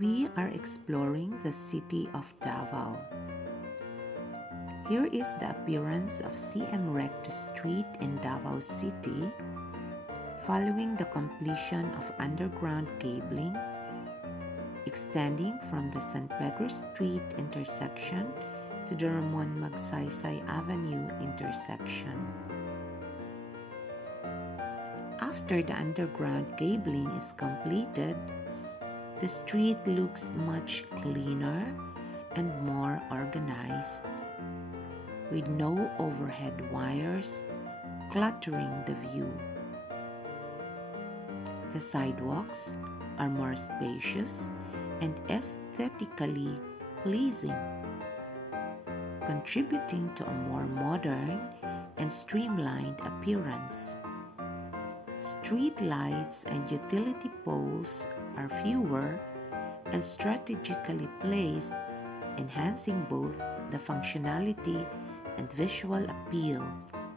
We are exploring the city of Davao. Here is the appearance of CM Recto Street in Davao City following the completion of underground cabling extending from the San Pedro Street intersection to the Ramon Magsaysay Avenue intersection. After the underground cabling is completed, the street looks much cleaner and more organized, with no overhead wires cluttering the view. The sidewalks are more spacious and aesthetically pleasing, contributing to a more modern and streamlined appearance. Street lights and utility poles are fewer and strategically placed, enhancing both the functionality and visual appeal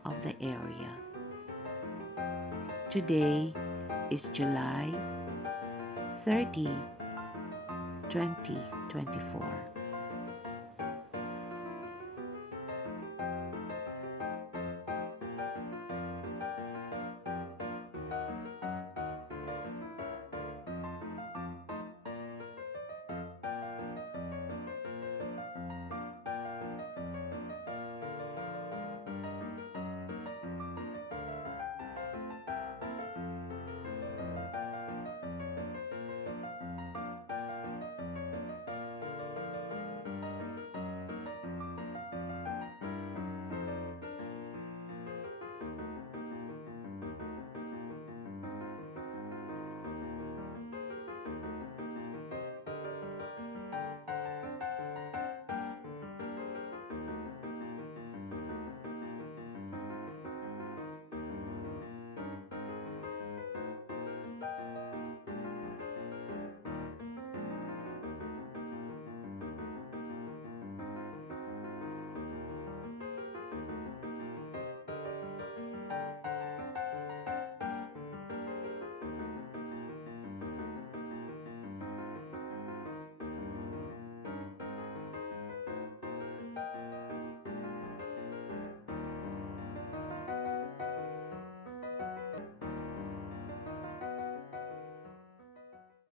of the area. Today is July 30, 2024.